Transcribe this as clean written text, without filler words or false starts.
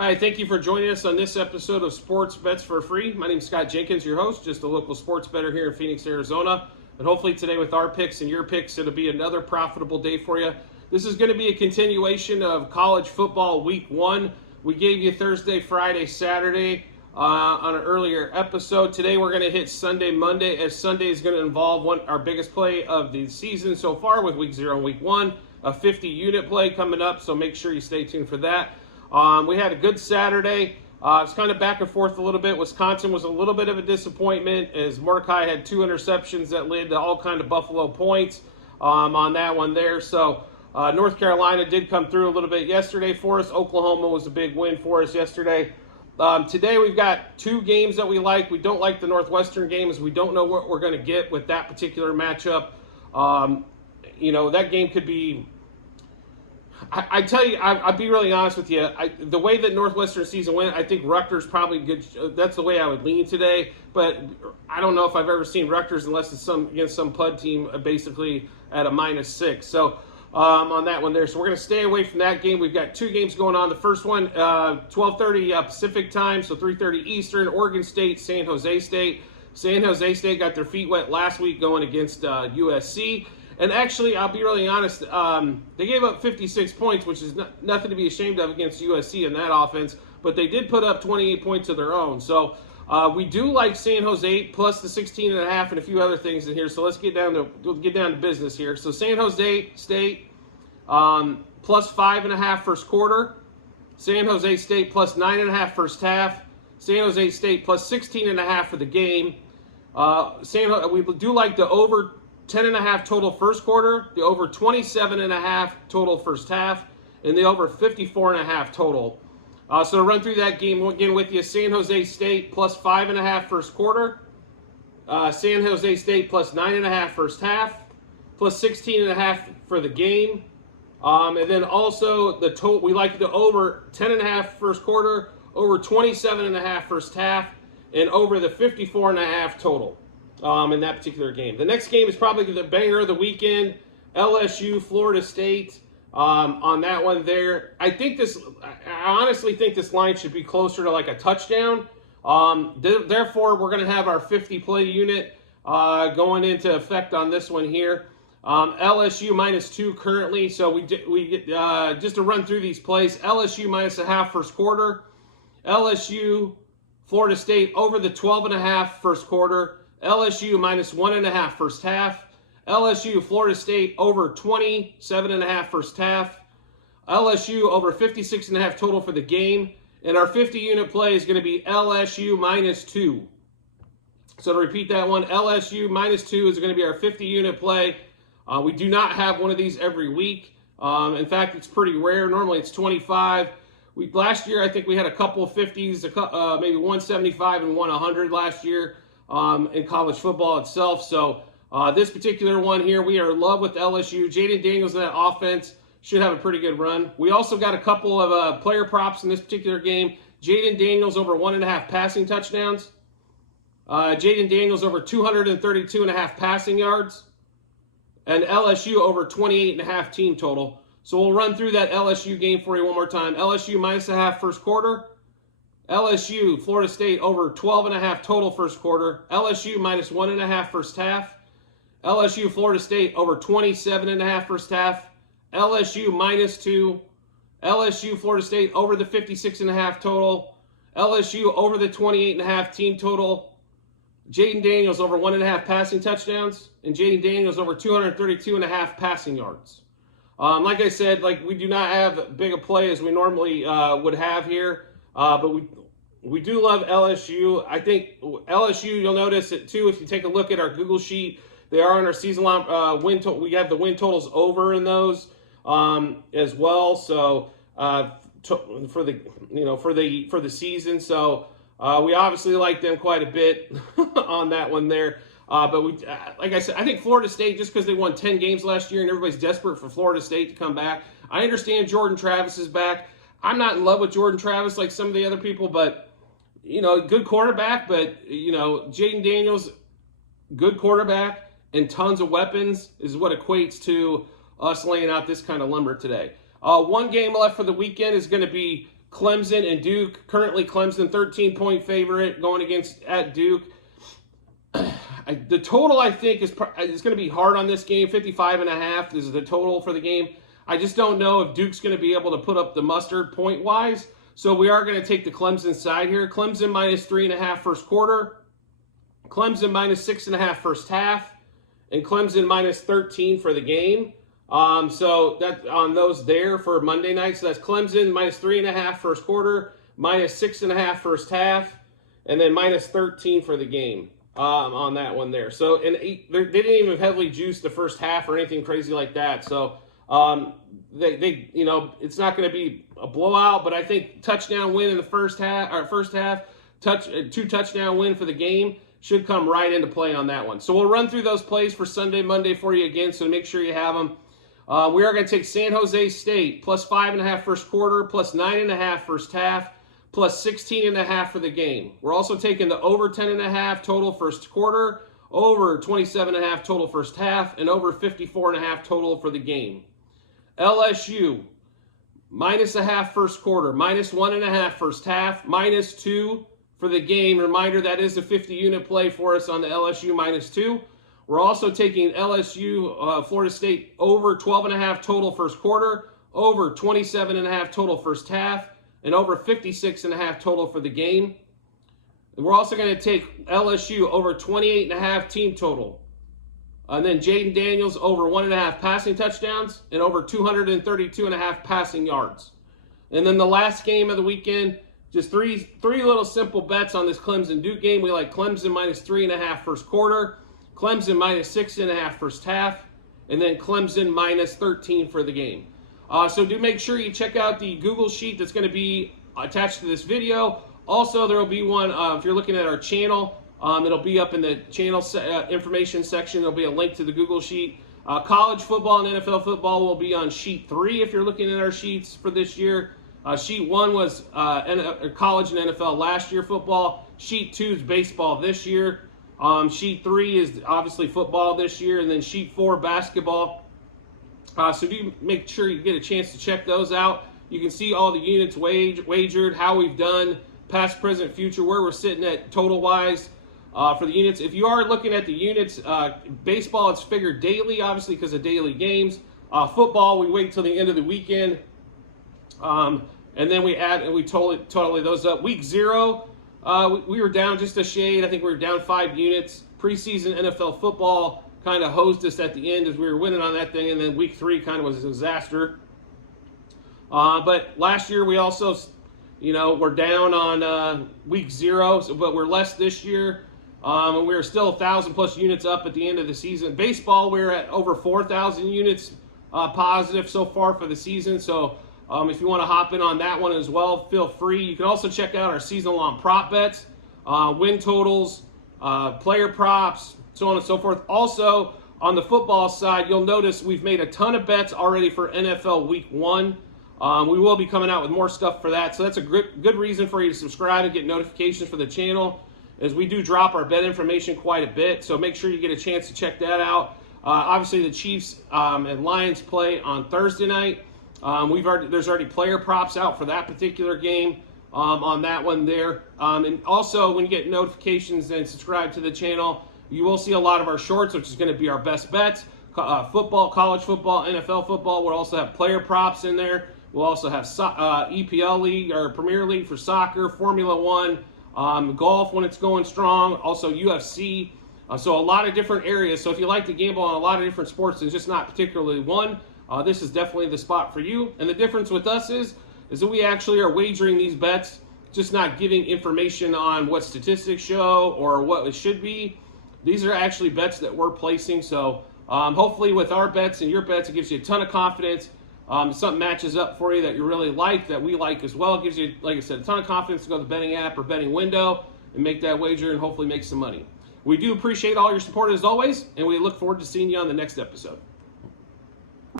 Hi, thank you for joining us on this episode of Sports Bets for Free. My name is Scott Jenkins, your host, just a local sports bettor here in Phoenix, Arizona. And hopefully today with our picks and your picks, it'll be another profitable day for you. This is going to be a continuation of college football week 1. We gave you Thursday, Friday, Saturday on an earlier episode. Today we're going to hit Sunday, Monday, as Sunday is going to involve our biggest play of the season so far with week 0 and week 1, a 50-unit play coming up, so make sure you stay tuned for that. We had a good Saturday. It's kind of back and forth a little bit. Wisconsin was a little bit of a disappointment as Mordecai had 2 interceptions that led to all kind of Buffalo points on that one there. So North Carolina did come through a little bit yesterday for us. Oklahoma was a big win for us yesterday. Today we've got 2 games that we like. We don't like the Northwestern games. We don't know what we're going to get with that particular matchup. That game could be... I tell you, I'll be really honest with you. The way that Northwestern season went, I think Rutgers probably good. That's the way I would lean today. But I don't know if I've ever seen Rutgers unless it's against some PUD team, basically at a -6. So on that one there, so we're going to stay away from that game. We've got 2 games going on. The first one, 12:30 Pacific time, so 3:30 Eastern. Oregon State, San Jose State. San Jose State got their feet wet last week going against USC. And actually, I'll be really honest, they gave up 56 points, which is nothing to be ashamed of against USC in that offense, but they did put up 28 points of their own. So we do like San Jose plus the 16.5 and a few other things in here. So let's get down to business here. So San Jose State plus 5.5 first quarter. San Jose State plus 9.5 first half. San Jose State plus 16.5 for the game. We do like the over 10.5 total first quarter, the over 27.5 total first half, and the over 54.5 total. So to run through that game again with you, San Jose State plus 5.5 first quarter, San Jose State plus 9.5 first half, plus 16.5 for the game, and then also we like the over 10.5 first quarter, over 27.5 first half, and over the 54.5 total. In that particular game. The next game is probably the banger of the weekend, LSU, Florida State, on that one there. I honestly think this line should be closer to like a touchdown. Therefore, we're going to have our 50 play unit going into effect on this one here. LSU -2 currently, so we just to run through these plays, LSU -0.5 first quarter, LSU, Florida State over the 12.5 first quarter, LSU -1.5 first half. LSU, Florida State over 27.5 first half. LSU over 56.5 total for the game. And our 50-unit play is going to be LSU -2. So to repeat that one, LSU -2 is going to be our 50-unit play. We do not have one of these every week. In fact, it's pretty rare. Normally it's 25. Last year, I think we had a couple of 50s, maybe 175 and 100 last year. In college football itself. So this particular one here, we are in love with LSU. Jayden Daniels in that offense should have a pretty good run. We also got a couple of player props in this particular game. Jayden Daniels over 1.5 passing touchdowns. Jayden Daniels over 232.5 passing yards. And LSU over 28.5 team total. So we'll run through that LSU game for you one more time. LSU -0.5 first quarter. LSU, Florida State over 12.5 total first quarter. LSU -1.5 first half. LSU, Florida State over 27.5 first half. LSU -2. LSU, Florida State over the 56.5 total. LSU over the 28.5 team total. Jayden Daniels over 1.5 passing touchdowns. And Jayden Daniels over 232.5 passing yards. Like I said, we do not have big a play as we normally would have here. But we do love LSU. I think LSU, you'll notice it too, if you take a look at our Google sheet, they are on our season-long win total. We have the win totals over in those as well. So for the season, so we obviously like them quite a bit on that one there. But like I said, I think Florida State, just because they won 10 games last year and everybody's desperate for Florida State to come back. I understand Jordan Travis is back. I'm not in love with Jordan Travis like some of the other people, but good quarterback, but, Jayden Daniels, good quarterback, and tons of weapons is what equates to us laying out this kind of lumber today. One game left for the weekend is going to be Clemson and Duke. Currently, Clemson 13-point favorite going at Duke. The total, I think, is going to be hard on this game. 55.5 is the total for the game. I just don't know if Duke's going to be able to put up the mustard point-wise. So we are going to take the Clemson side here. Clemson minus 3.5 first quarter. Clemson minus 6.5 first half. And Clemson minus 13 for the game. So that on those there for Monday night. So that's Clemson minus 3.5 first quarter, minus 6.5 first half, and then minus 13 for the game on that one there. So and they didn't even heavily juice the first half or anything crazy like that. So they it's not going to be a blowout, but I think touchdown win in the first half, two touchdown win for the game should come right into play on that one. So we'll run through those plays for Sunday, Monday for you again. So make sure you have them. We are going to take San Jose State plus 5.5 first quarter, plus 9.5 first half, plus 16.5 for the game. We're also taking the over 10.5 total first quarter, over 27.5 total first half, and over 54.5 total for the game. LSU minus 0.5 first quarter, minus 1.5 first half, minus 2 for the game. Reminder, that is a 50-unit play for us on the LSU minus 2. We're also taking LSU, Florida State, over 12.5 total first quarter, over 27.5 total first half, and over 56.5 total for the game. And we're also going to take LSU over 28.5 team total. And then Jaden Daniels over 1.5 passing touchdowns and over 232.5 passing yards. And then the last game of the weekend, just three little simple bets on this Clemson-Duke game. We like Clemson minus 3.5 first quarter, Clemson minus 6.5 first half, and then Clemson minus 13 for the game. So do make sure you check out the Google Sheet that's going to be attached to this video. Also, there will be one, if you're looking at our channel, it'll be up in the channel information section. There'll be a link to the Google Sheet. College football and NFL football will be on Sheet 3 if you're looking at our sheets for this year. Sheet 1 was college and NFL last year football. Sheet 2 is baseball this year. Sheet 3 is obviously football this year. And then Sheet 4, basketball. So do make sure you get a chance to check those out. You can see all the units wagered, how we've done, past, present, future, where we're sitting at total-wise for the units. If you are looking at the units, baseball, it's figured daily, obviously, because of daily games. Football, we wait till the end of the weekend. And then we totally those up. Week 0, we were down just a shade. I think we were down 5 units. Preseason NFL football kind of hosed us at the end as we were winning on that thing, and then week 3 kind of was a disaster. But last year we also, we're down on week 0, but we're less this year. And we were still 1,000+ units up at the end of the season. Baseball, we're at over 4,000 units positive so far for the season. So if you want to hop in on that one as well, feel free. You can also check out our season-long prop bets, win totals, player props, so on and so forth. Also, on the football side, you'll notice we've made a ton of bets already for NFL Week 1. We will be coming out with more stuff for that. So that's a good reason for you to subscribe and get notifications for the channel, as we do drop our bet information quite a bit. So make sure you get a chance to check that out. Obviously, the Chiefs and Lions play on Thursday night. There's already player props out for that particular game on that one there. And also, when you get notifications and subscribe to the channel, you will see a lot of our shorts, which is going to be our best bets. Football, college football, NFL football. We'll also have player props in there. We'll also have EPL League or Premier League for soccer, Formula 1, golf when it's going strong, also UFC. So a lot of different areas. So if you like to gamble on a lot of different sports and just not particularly one, this is definitely the spot for you. And the difference with us is that we actually are wagering these bets, just not giving information on what statistics show or what it should be. These are actually bets that we're placing. So hopefully with our bets and your bets, it gives you a ton of confidence. Something matches up for you that you really like, that we like as well. It gives you, like I said, a ton of confidence to go to the betting app or betting window and make that wager and hopefully make some money. We do appreciate all your support as always, and we look forward to seeing you on the next episode.